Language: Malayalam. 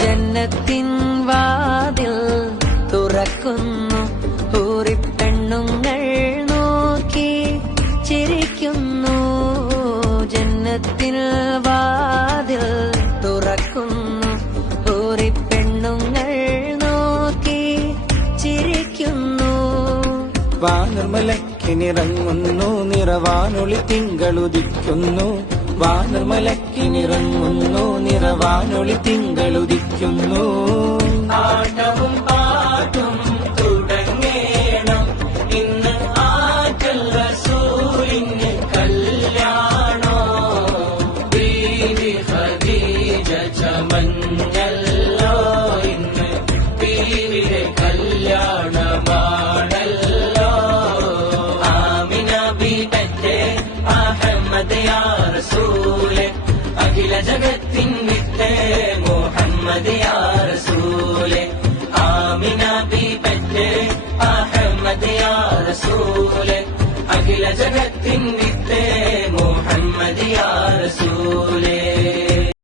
ജന്നത്തിൻ വാതിൽ തുറക്കുന്നു, ഹൂറിപ്പെണ്ണുങ്ങൾ നോക്കി ചിരിക്കുന്നു. ജന്നത്തിൻ വാതിൽ തുറക്കുന്നു, ഹൂറിപ്പെണ്ണുങ്ങൾ നോക്കി ചിരിക്കുന്നു. വാനിർമലക്കിനിറങ്ങുന്നു, നിറവാനൊളി തിങ്കളുദിക്കുന്നു. വാനിർമലക്കിനിറങ്ങുന്നു, നിറവാനൊളി തിങ്കളുദിക്കുന്നു. ആട്ടവും പാട്ടും തുടങ്ങേണം, ഇന്ന് ആറ്റൽ റസൂലിന് കല്യാണോ. ബീവി ഖദീജ ചമഞ്ഞല്ലോ, ഇന്ന് ബീവിയുടെ കല്യാണമാണല്ലോ. ആമിന ബീബത്തെ അഹമ്മദ് യാ റസൂലെ, അഖില ജഗത്തിൻ വിത്തേ മുഹമ്മദ് യാ റസൂലെ. ആമിന ബീബത്തെ അഹമ്മദ് യാ റസൂലെ, അഖില ജഗത്തിൻ വിത്തേ